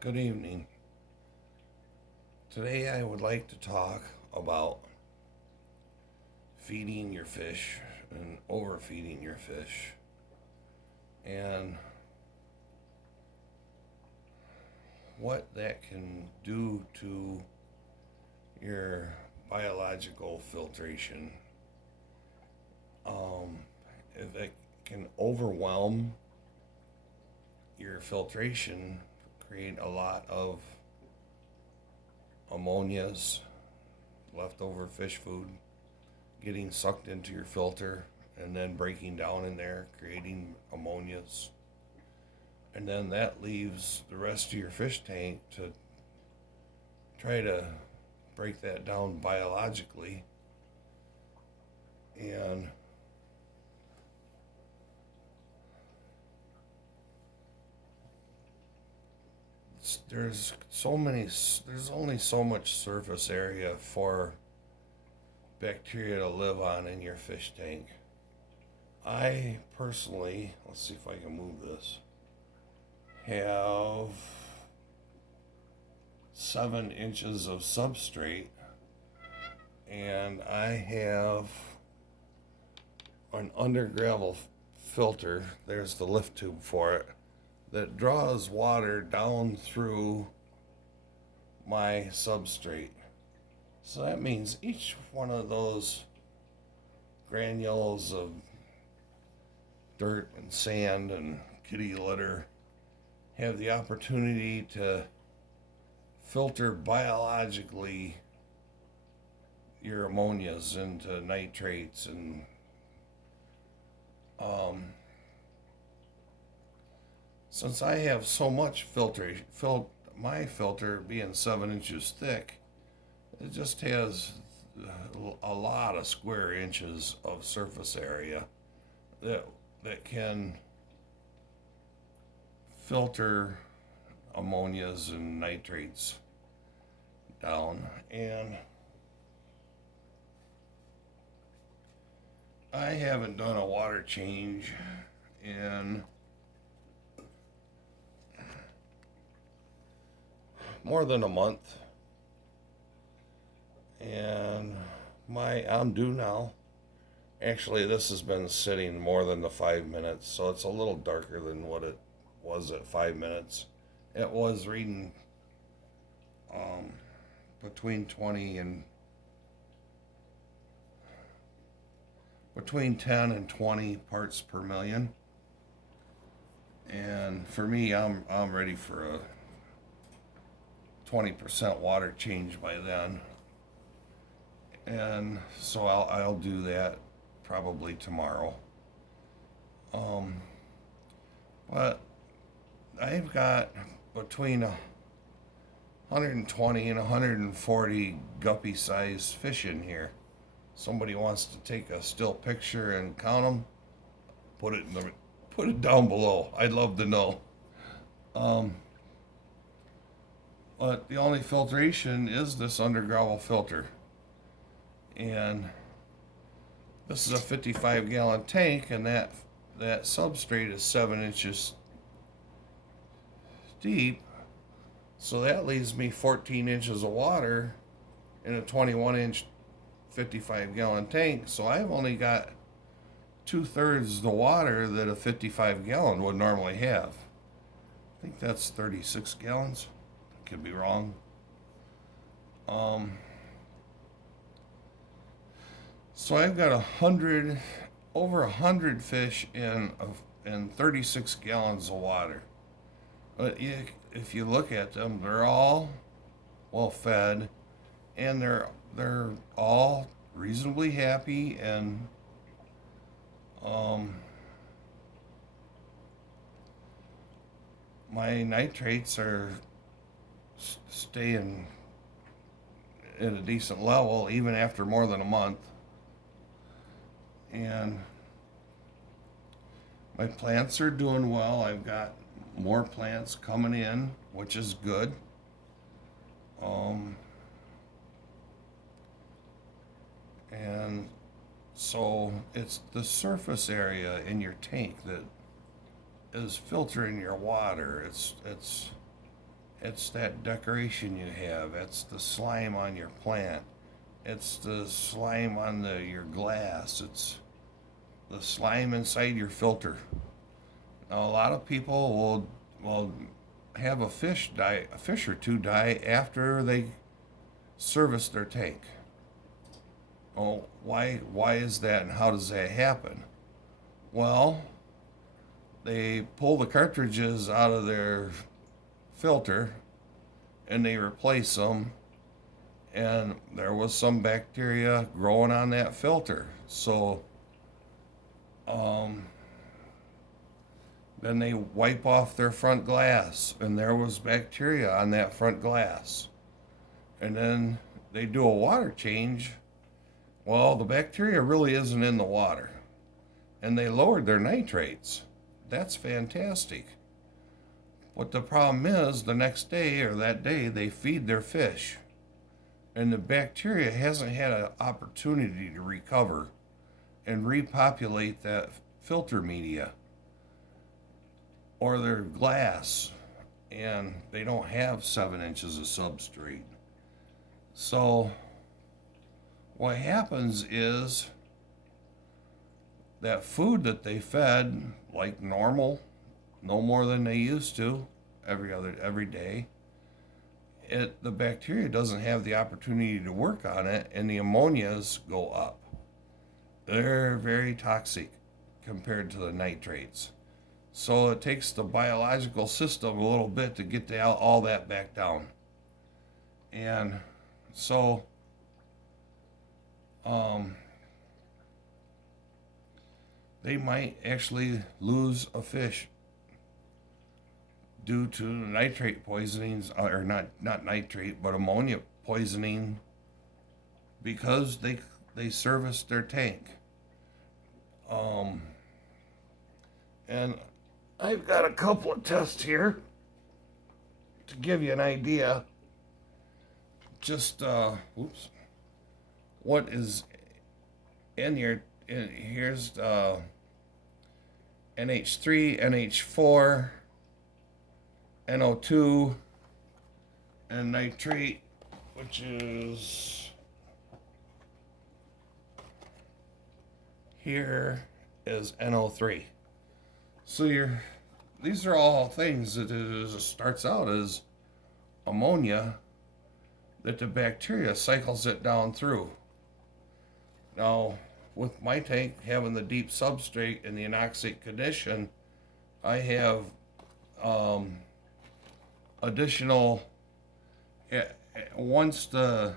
Good evening. Today I would like to talk about feeding your fish and overfeeding your fish and what that can do to your biological filtration. Um, if it can overwhelm your filtration, create a lot of ammonias, leftover fish food, getting sucked into your filter and then breaking down in there, creating ammonias. And then that leaves the rest of your fish tank to try to break that down biologically. And there's only so much surface area for bacteria to live on in your fish tank. I personally, let's see if I can move this, have 7 inches of substrate, and I have an under gravel filter. There's the lift tube for it that draws water down through my substrate. So that means each one of those granules of dirt and sand and kitty litter have the opportunity to filter biologically your ammonias into nitrates and since I have so much filtration, my filter being 7 inches thick, it just has a lot of square inches of surface area that can filter ammonias and nitrates down. And I haven't done a water change in more than a month, and I'm due now. Actually, this has been sitting more than the 5 minutes, so it's a little darker than what it was at 5 minutes. It was reading between 20 and between 10 and 20 parts per million. And for me, I'm ready for a 20% water change by then. And so I'll do that probably tomorrow. But I've got between 120 and 140 guppy sized fish in here. Somebody wants to take a still picture and count them, put it down below. I'd love to know. But the only filtration is this under gravel filter. And this is a 55-gallon tank, and that substrate is 7 inches deep. So that leaves me 14 inches of water in a 21-inch 55-gallon tank. So I've only got 2/3 the water that a 55-gallon would normally have. I think that's 36 gallons. I could be wrong. So I've got over 100 fish in 36 gallons of water. But if you look at them, they're all well fed, and they're all reasonably happy, and my nitrates are staying at a decent level even after more than a month. And my plants are doing well. I've got more plants coming in, which is good. And so it's the surface area in your tank that is filtering your water. It's that decoration you have. It's the slime on your plant. It's the slime on your glass. It's the slime inside your filter. Now, a lot of people will have a fish or two die after they service their tank. Oh, why is that, and how does that happen? Well, they pull the cartridges out of their filter and they replace them, and there was some bacteria growing on that filter. So um, then they wipe off their front glass, and there was bacteria on that front glass. And then they do a water change. Well, the bacteria really isn't in the water, and they lowered their nitrates. That's fantastic. But the problem is, the next day or that day, they feed their fish, and the bacteria hasn't had an opportunity to recover and repopulate that filter media or their glass, and they don't have 7 inches of substrate. So what happens is that food that they fed like normal, no more than they used to, every day, the bacteria doesn't have the opportunity to work on it, and the ammonias go up. They're very toxic compared to the nitrates. So it takes the biological system a little bit to get all that back down. And so they might actually lose a fish due to nitrate poisonings, or not nitrate, but ammonia poisoning, because they service their tank. And I've got a couple of tests here to give you an idea. Just what is in your here's NH3, NH4, NO2, and nitrate, which is here is NO3. So these are all things that it starts out as ammonia that the bacteria cycles it down through. Now, with my tank having the deep substrate in the anoxic condition, I have additional, once the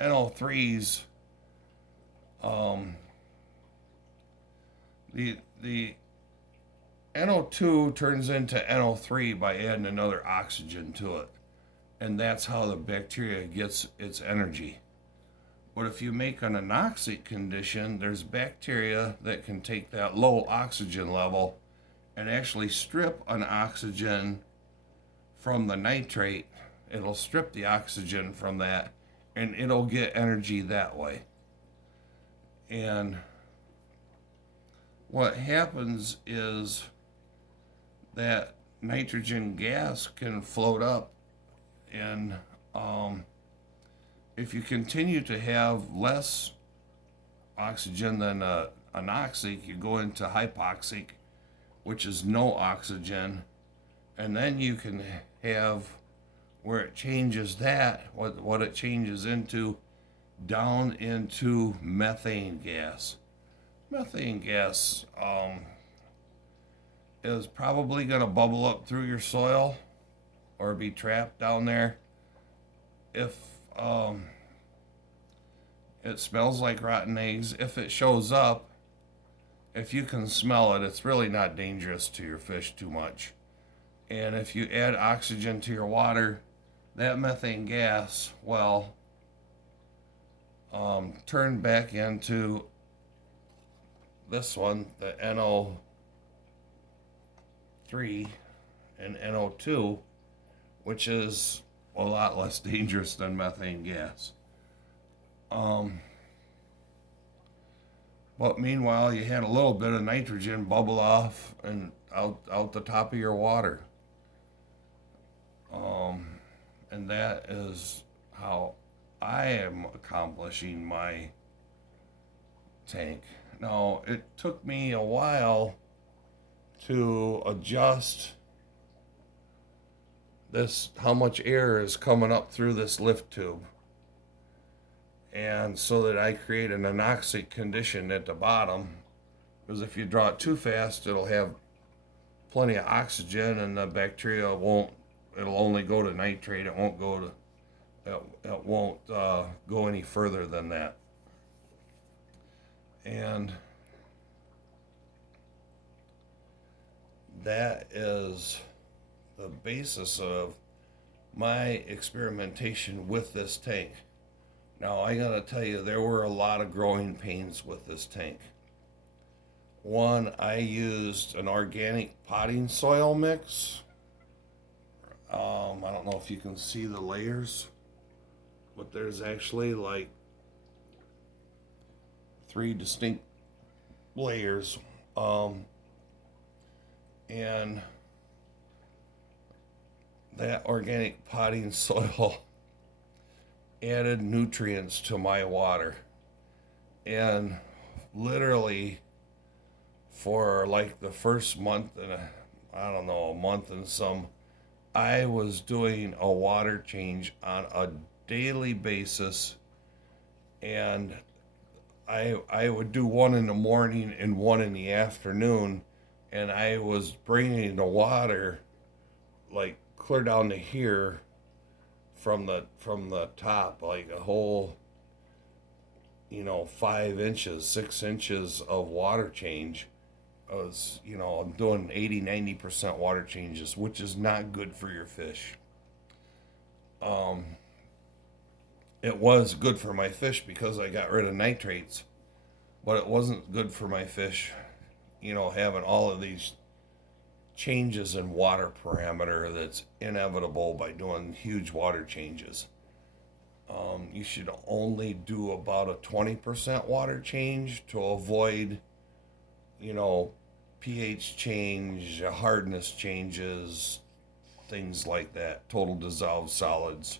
NO3s, the NO2 turns into NO3 by adding another oxygen to it. And that's how the bacteria gets its energy. But if you make an anoxic condition, there's bacteria that can take that low oxygen level and actually strip an oxygen from the nitrate. It'll strip the oxygen from that, and it'll get energy that way. And what happens is that nitrogen gas can float up, and if you continue to have less oxygen than anoxic, you go into hypoxic, which is no oxygen, and then you can have where it changes what it changes into, down into methane gas. Methane gas is probably going to bubble up through your soil or be trapped down there. If it smells like rotten eggs, if it shows up, if you can smell it, it's really not dangerous to your fish too much. And if you add oxygen to your water, that methane gas will turn back into this one, the NO3 and NO2, which is a lot less dangerous than methane gas. But meanwhile, you had a little bit of nitrogen bubble off and out the top of your water. And that is how I am accomplishing my tank. Now, it took me a while to adjust this, how much air is coming up through this lift tube. And so that I create an anoxic condition at the bottom. Because if you draw it too fast, it'll have plenty of oxygen and the bacteria won't, it'll only go to nitrate. It won't go to, it won't go any further than that. And that is the basis of my experimentation with this tank. Now, I gotta tell you, there were a lot of growing pains with this tank. One, I used an organic potting soil mix. I don't know if you can see the layers, but there's actually like 3 distinct layers. And that organic potting soil added nutrients to my water. And literally for like the first month and a month and some, I was doing a water change on a daily basis, and I would do one in the morning and one in the afternoon, and I was bringing the water like clear down to here from the top, like a whole 5 inches, 6 inches of water change. I'm doing 80-90% water changes, which is not good for your fish. It was good for my fish because I got rid of nitrates, but it wasn't good for my fish, having all of these changes in water parameter that's inevitable by doing huge water changes. You should only do about a 20% water change to avoid, pH change, hardness changes, things like that, total dissolved solids.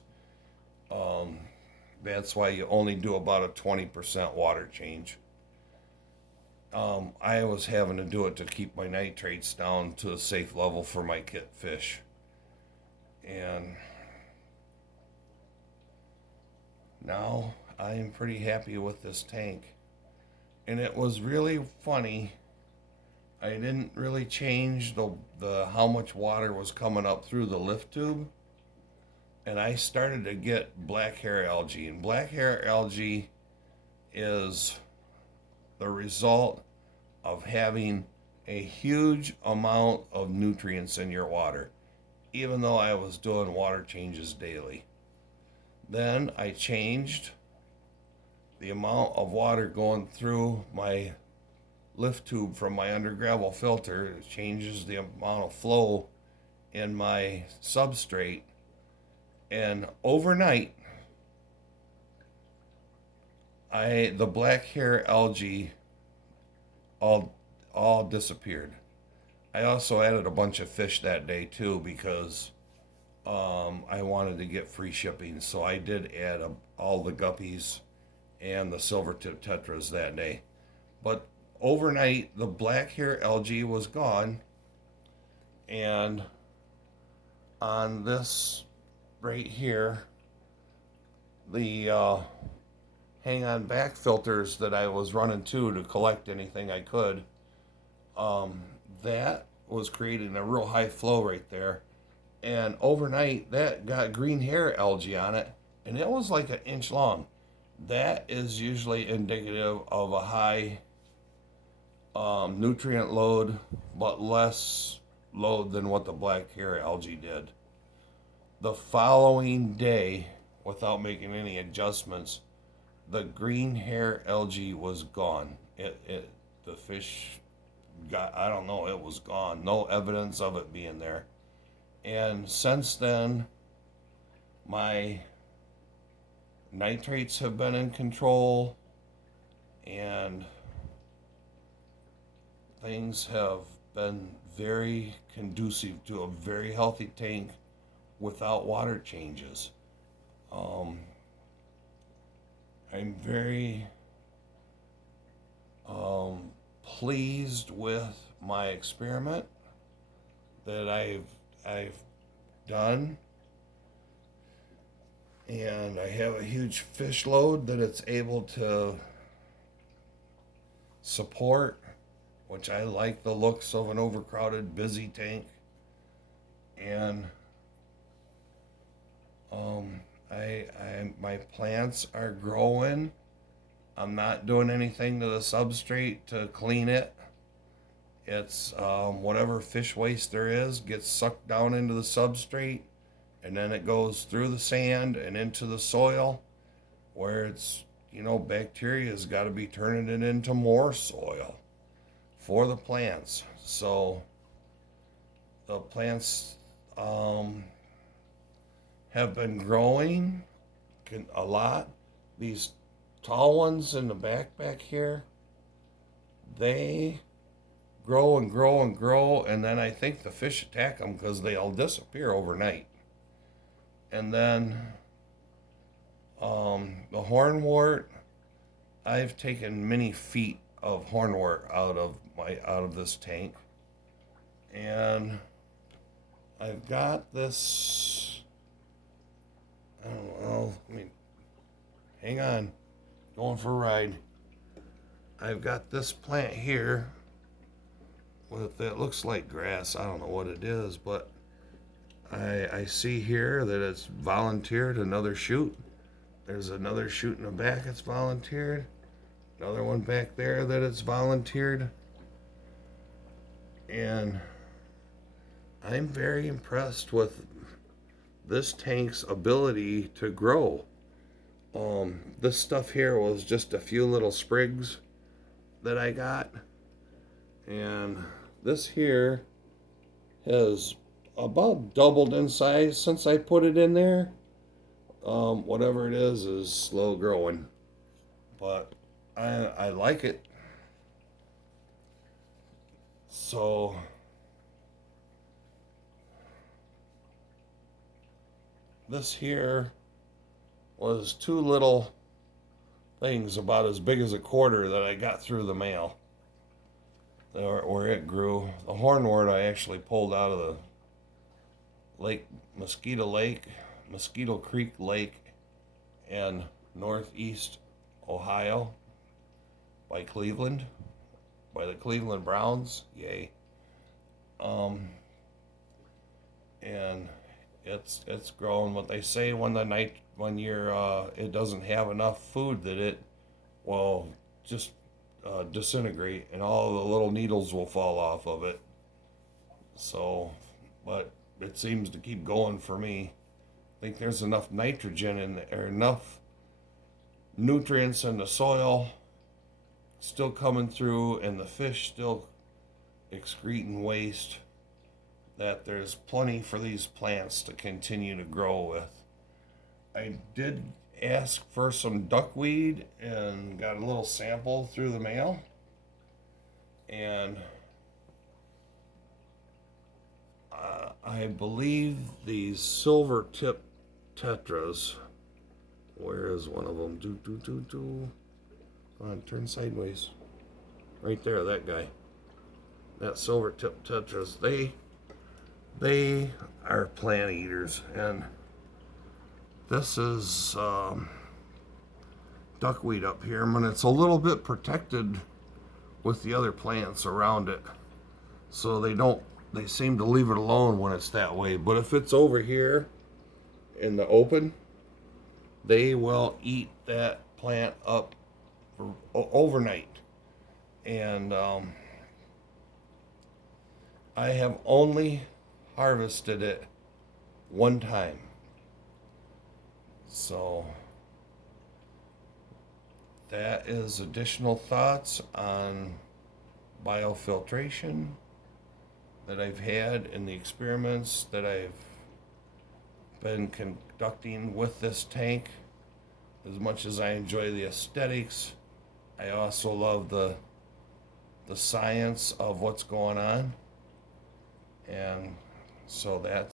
That's why you only do about a 20% water change. I was having to do it to keep my nitrates down to a safe level for my kit fish. And now I am pretty happy with this tank. And it was really funny. I didn't really change the how much water was coming up through the lift tube. And I started to get black hair algae. And black hair algae is the result of having a huge amount of nutrients in your water, even though I was doing water changes daily. Then I changed the amount of water going through my lift tube from my under gravel filter. It changes the amount of flow in my substrate, and overnight the black hair algae all disappeared. I also added a bunch of fish that day too because I wanted to get free shipping, so I did add all the guppies and the silver tip tetras that day. But overnight, the black hair algae was gone, and on this right here, the hang on back filters that I was running to collect anything I could, that was creating a real high flow right there. And overnight, that got green hair algae on it, and it was like 1 inch long. That is usually indicative of a high nutrient load, but less load than what the black hair algae did. The following day, without making any adjustments, the green hair algae was gone. The fish got, I don't know, it was gone. No evidence of it being there. And since then, my nitrates have been in control, and things have been very conducive to a very healthy tank without water changes. I'm very pleased with my experiment that I've done, and I have a huge fish load that it's able to support, which I like the looks of an overcrowded, busy tank. And my plants are growing. I'm not doing anything to the substrate to clean it. It's whatever fish waste there is gets sucked down into the substrate, and then it goes through the sand and into the soil, where it's, bacteria has got to be turning it into more soil for the plants. So the plants have been growing a lot. These tall ones in the back here, they grow and grow and grow, and then I think the fish attack them because they'll disappear overnight. And then the hornwort, I've taken many feet of hornwort out of this tank, and I've got this. I don't know. Hang on, going for a ride. I've got this plant here that looks like grass. I don't know what it is, but I see here that it's volunteered another shoot. There's another shoot in the back that's volunteered. Another one back there that it's volunteered. And I'm very impressed with this tank's ability to grow. This stuff here was just a few little sprigs that I got. And this here has about doubled in size since I put it in there. Whatever it is slow growing, but I like it. So this here was two little things about as big as a quarter that I got through the mail, where it grew. The hornwort I actually pulled out of the Mosquito Creek Lake in northeast Ohio by Cleveland, by the Cleveland Browns. Yay. And it's growing. What they say, when it doesn't have enough food, that it will just disintegrate and all the little needles will fall off of it. So, but it seems to keep going for me. I think there's enough nitrogen in there, enough nutrients in the soil still coming through, and the fish still excreting waste, that there's plenty for these plants to continue to grow with. I did ask for some duckweed and got a little sample through the mail, and I believe these silver tip tetras. Where is one of them? Come on, turn sideways. Right there, that guy. That silver tip tetras. They are plant eaters, and this is duckweed up here, and it's a little bit protected with the other plants around it, so they seem to leave it alone when it's that way. But if it's over here in the open, they will eat that plant up for overnight. And I have only harvested it one time. So that is additional thoughts on biofiltration that I've had in the experiments that I've been conducting with this tank. As much as I enjoy the aesthetics, I also love the science of what's going on. And so that's